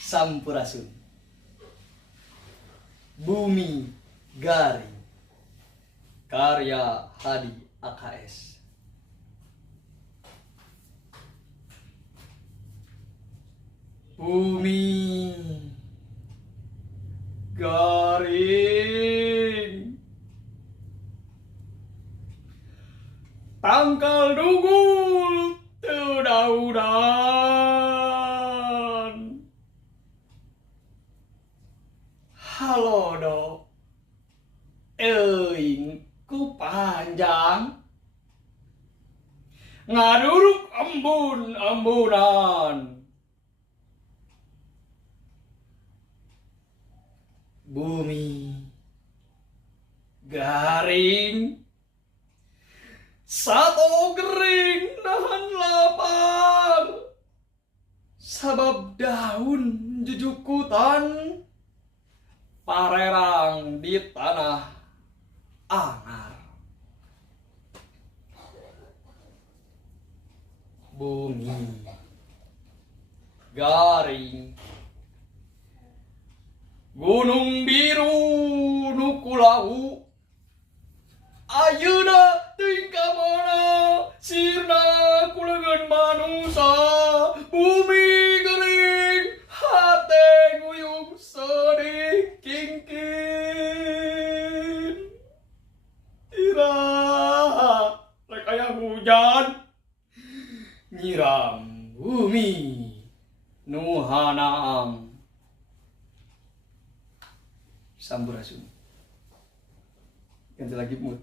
Sampurasun. Bumi Garing. Karya Hadi AKS. Bumi garing, tangkal dugul tedaudan. Halo dok, euing ku panjang, ngaduruk embun-embunan. Bumi garing, sato gering nahan lapar, sabab daun jujukutan parerang di tanah angar. Bumi garing, gunung biru nukulau, ayeuna teuing ka mana sirna kuleungeun manusa. Bumi gering, hate nguyung sedih kingkin. Ira rek aya hujan nyiram bumi nu hanaang. Sampurasun. Ganti lagi mood.